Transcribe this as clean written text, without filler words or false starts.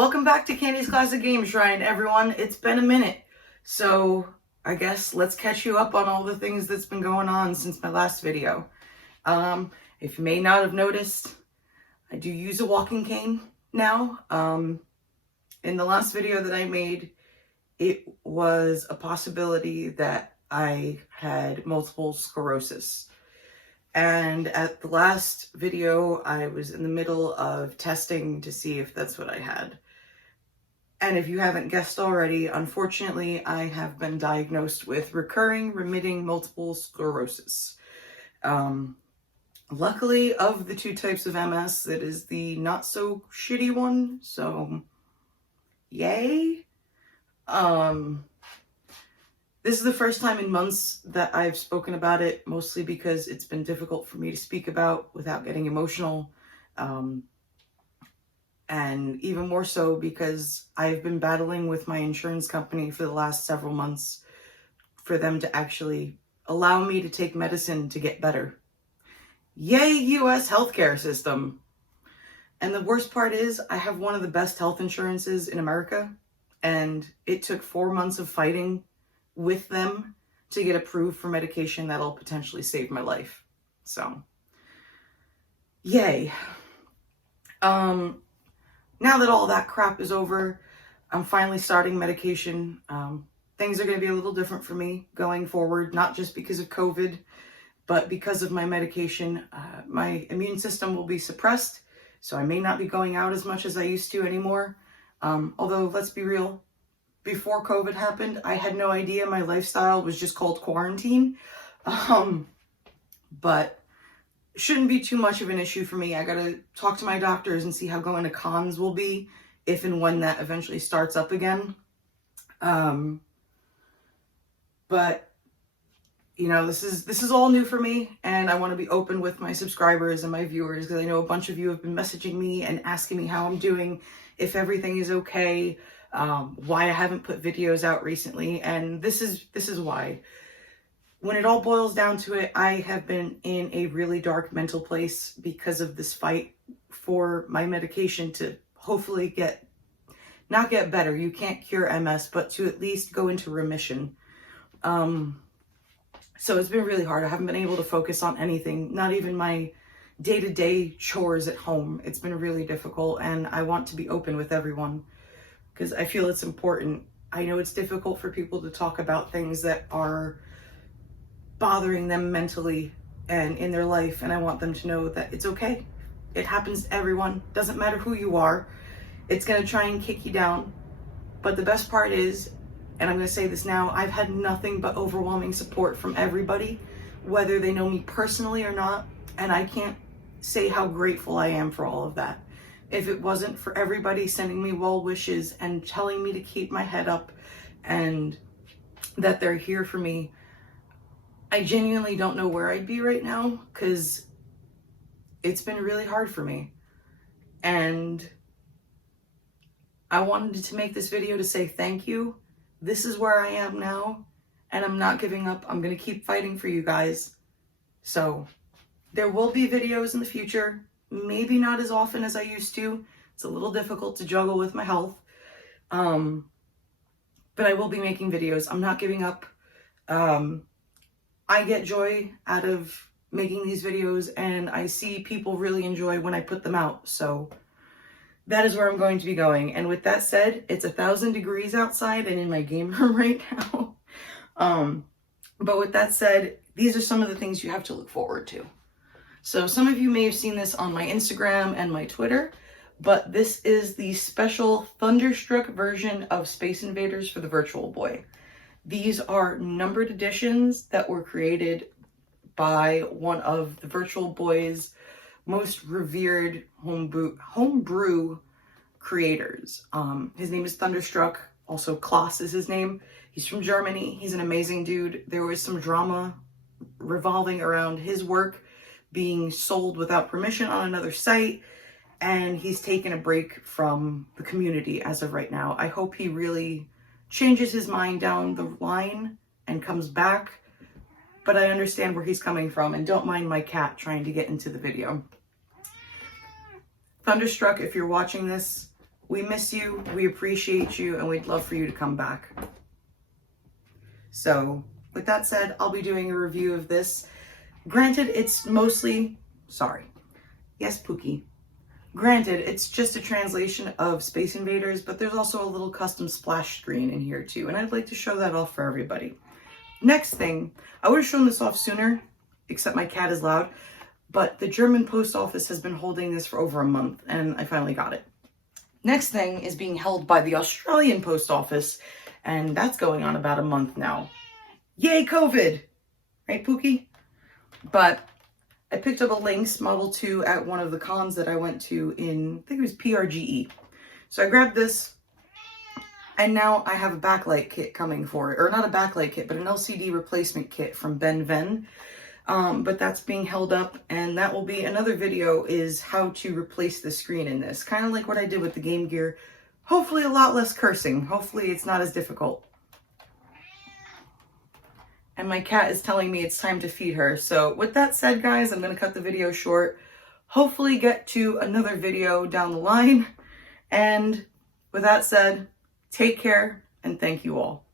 Welcome back to Candy's Classic Game Shrine, everyone. It's been a minute, so I guess let's catch you up on all the things that's been going on since my last video. If you may not have noticed, I do use a walking cane now. In the last video that I made, it was a possibility that I had multiple sclerosis. And at the last video, I was in the middle of testing to see if that's what I had. And if you haven't guessed already, unfortunately, I have been diagnosed with recurring remitting multiple sclerosis. Luckily, of the two types of MS, that is the not so shitty one, so yay. This is the first time in months that I've spoken about it, mostly because it's been difficult for me to speak about without getting emotional. And even more so because I've been battling with my insurance company for the last several months for them to actually allow me to take medicine to get better. Yay, US healthcare system. And the worst part is I have one of the best health insurances in America, and it took 4 months of fighting with them to get approved for medication that'll potentially save my life. So, yay. Now that all that crap is over, I'm finally starting medication. Things are going to be a little different for me going forward, not just because of COVID, but because of my medication. My immune system will be suppressed, so I may not be going out as much as I used to anymore. Although, let's be real, before COVID happened, I had no idea my lifestyle was just called quarantine. But shouldn't be too much of an issue for me. I gotta talk to my doctors and see how going to cons will be if and when that eventually starts up again. But you know, this is all new for me, and I want to be open with my subscribers and my viewers because I know a bunch of you have been messaging me and asking me how I'm doing, if everything is okay, why I haven't put videos out recently, and this is why. When it all boils down to it, I have been in a really dark mental place because of this fight for my medication to hopefully not get better. You can't cure MS, but to at least go into remission. So it's been really hard. I haven't been able to focus on anything, not even my day-to-day chores at home. It's been really difficult, and I want to be open with everyone because I feel it's important. I know it's difficult for people to talk about things that are bothering them mentally and in their life, and I want them to know that it's okay. It happens to everyone. Doesn't matter who you are. It's going to try and kick you down. But the best part is, and I'm going to say this now, I've had nothing but overwhelming support from everybody, whether they know me personally or not, and I can't say how grateful I am for all of that. If it wasn't for everybody sending me well wishes and telling me to keep my head up and that they're here for me, I genuinely don't know where I'd be right now, because it's been really hard for me. And I wanted to make this video to say thank you. This is where I am now, and I'm not giving up. I'm going to keep fighting for you guys. So there will be videos in the future, maybe not as often as I used to. It's a little difficult to juggle with my health. But I will be making videos. I'm not giving up. I get joy out of making these videos, and I see people really enjoy when I put them out. So that is where I'm going to be going. And with that said, it's 1,000 degrees outside and in my game room right now. But with that said, these are some of the things you have to look forward to. So some of you may have seen this on my Instagram and my Twitter, but this is the special Thunderstruck version of Space Invaders for the Virtual Boy. These are numbered editions that were created by one of the Virtual Boy's most revered homebrew creators. His name is Thunderstruck. Also, Klaus is his name. He's from Germany. He's an amazing dude. There was some drama revolving around his work being sold without permission on another site, and he's taken a break from the community as of right now. I hope he really changes his mind down the line and comes back, but I understand where he's coming from, and don't mind my cat trying to get into the video. Thunderstruck, if you're watching this, We miss you, we appreciate you, and we'd love for you to come back. So with that said, I'll be doing a review of this. Granted, it's mostly, sorry, yes, Pookie. Granted, it's just a translation of Space Invaders, but there's also a little custom splash screen in here too, and I'd like to show that off for everybody. Next thing, I would have shown this off sooner, except my cat is loud, but the German post office has been holding this for over a month, and I finally got it. Next thing is being held by the Australian post office, and that's going on about a month now. Yay, COVID! Right, Pookie? But I picked up a Lynx Model 2 at one of the cons that I went to in, I think it was PRGE. So I grabbed this, and now I have a backlight kit coming for it. Or not a backlight kit, but an LCD replacement kit from Ben Ven. But that's being held up, and that will be another video, is how to replace the screen in this. Kind of like what I did with the Game Gear. Hopefully a lot less cursing. Hopefully it's not as difficult. And my cat is telling me it's time to feed her. So with that said, guys, I'm going to cut the video short. Hopefully get to another video down the line. And with that said, take care and thank you all.